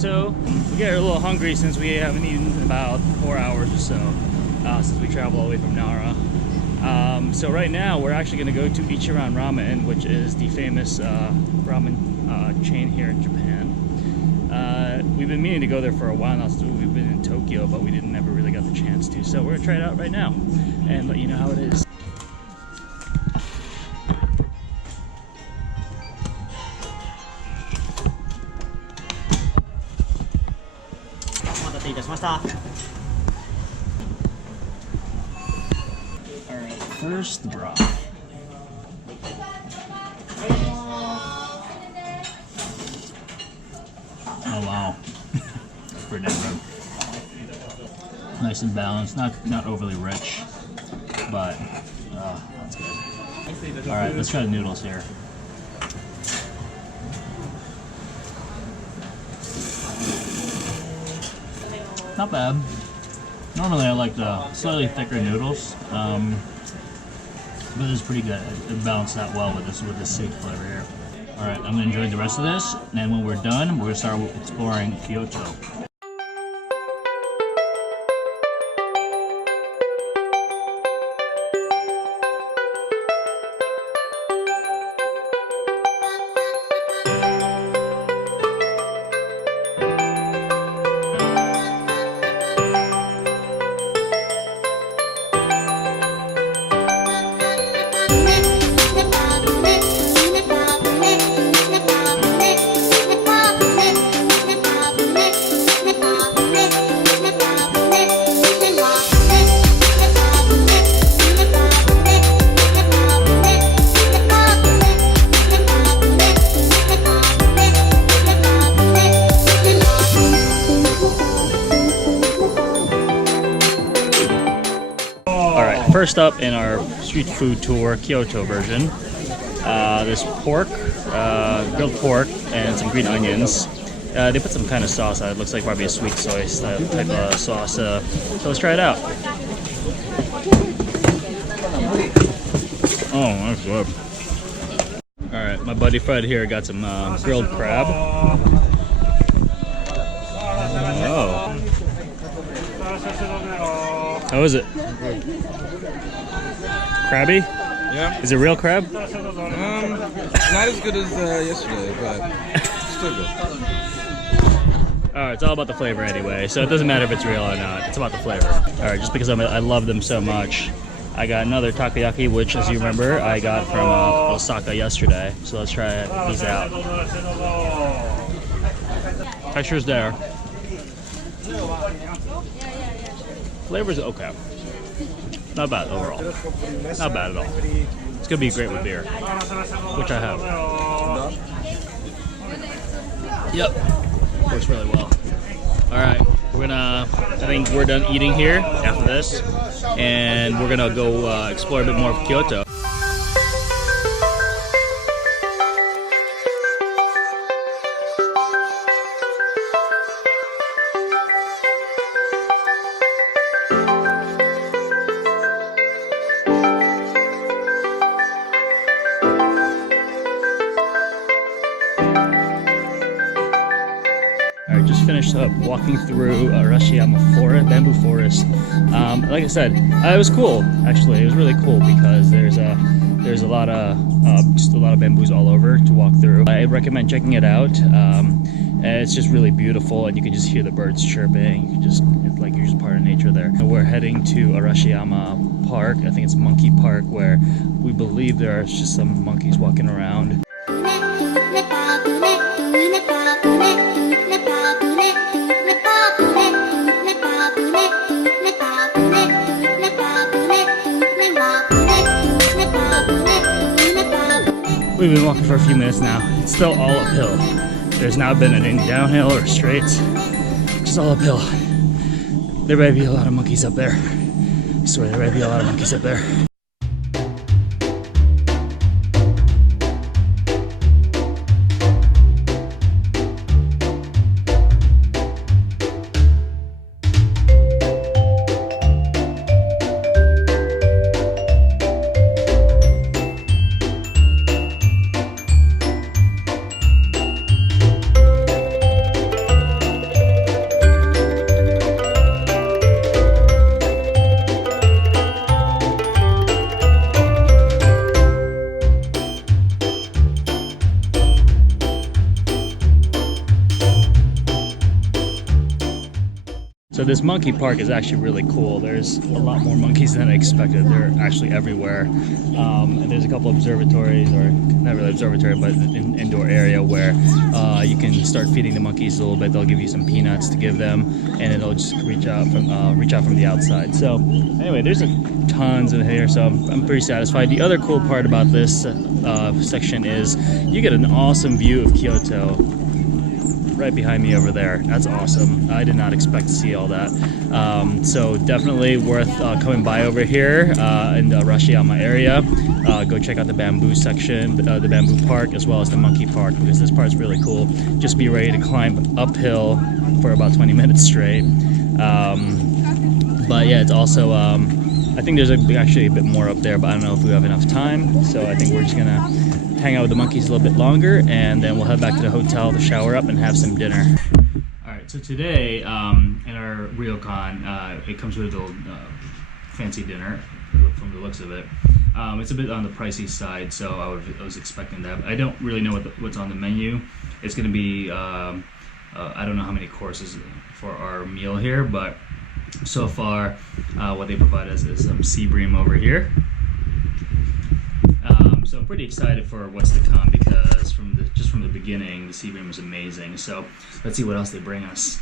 Kyoto. We get a little hungry since we haven't eaten in about 4 hours or so since we travel all the way from Nara. So right now we're actually going to go to Ichiran Ramen, which is the famous ramen chain here in Japan. We've been meaning to go there for a while now since we've been in Tokyo, but we never really got the chance to. So we're going to try it out right now and let you know how it is. Alright, first the broth. Oh wow, that's pretty damn good. Nice and balanced, not overly rich, but that's good. Alright, let's try the noodles here. Not bad. Normally I like the slightly thicker noodles, but this is pretty good. It balanced out well with this sweet flavor here. Alright, I'm gonna enjoy the rest of this, and when we're done, we're gonna start exploring Kyoto. First up in our street food tour, Kyoto version, there's pork, grilled pork, and some green onions. They put some kind of sauce on it. It looks like probably a sweet soy style type of sauce. So let's try it out. Oh, that's good. All right, my buddy Fred here got some grilled crab. Oh. How is it? Crabby? Yeah. Is it real crab? Not as good as yesterday, but still good. Alright, it's all about the flavor anyway, so it doesn't matter if it's real or not. It's about the flavor. Alright, just because I love them so much. I got another takoyaki, which, as you remember, I got from Osaka yesterday. So let's try these out. Texture's there. Flavor's okay. Not bad overall. Not bad at all. It's gonna be great with beer, which I have. Yep, works really well. All right, I think we're done eating here after this, and we're gonna go explore a bit more of Kyoto. Just finished up walking through Arashiyama bamboo forest. Like I said, it was cool. Actually, it was really cool because there's a lot of just a lot of bamboos all over to walk through. I recommend checking it out. It's just really beautiful, and you can just hear the birds chirping. It's like you're just part of nature there. We're heading to Arashiyama Park. I think it's Monkey Park, where we believe there are just some monkeys walking around. We've been walking for a few minutes now. It's still all uphill. There's not been any downhill or straights. Just all uphill. There might be a lot of monkeys up there. I swear there might be a lot of monkeys up there. So this monkey park is actually really cool. There's a lot more monkeys than I expected. They're actually everywhere. And there's a couple observatories, or not really observatory, but an indoor area where you can start feeding the monkeys a little bit. They'll give you some peanuts to give them, and it'll just reach out from the outside. So anyway, there's tons in here, so I'm pretty satisfied. The other cool part about this section is you get an awesome view of Kyoto right behind me over there. That's awesome. I did not expect to see all that. So definitely worth coming by over here in the Arashiyama area. Go check out the bamboo section, the bamboo park, as well as the monkey park, because this part's really cool. Just be ready to climb uphill for about 20 minutes straight. But yeah, it's also, I think there's actually a bit more up there, but I don't know if we have enough time. So I think we're just gonna hang out with the monkeys a little bit longer, and then we'll head back to the hotel to shower up and have some dinner. All right, so today in our ryokan, it comes with a little fancy dinner from the looks of it. It's a bit on the pricey side, so I was expecting that. I don't really know what's on the menu. It's going to be, I don't know how many courses for our meal here, but so far what they provide us is some sea bream over here. So I'm pretty excited for what's to come, because just from the beginning, the sea bream was amazing. So let's see what else they bring us.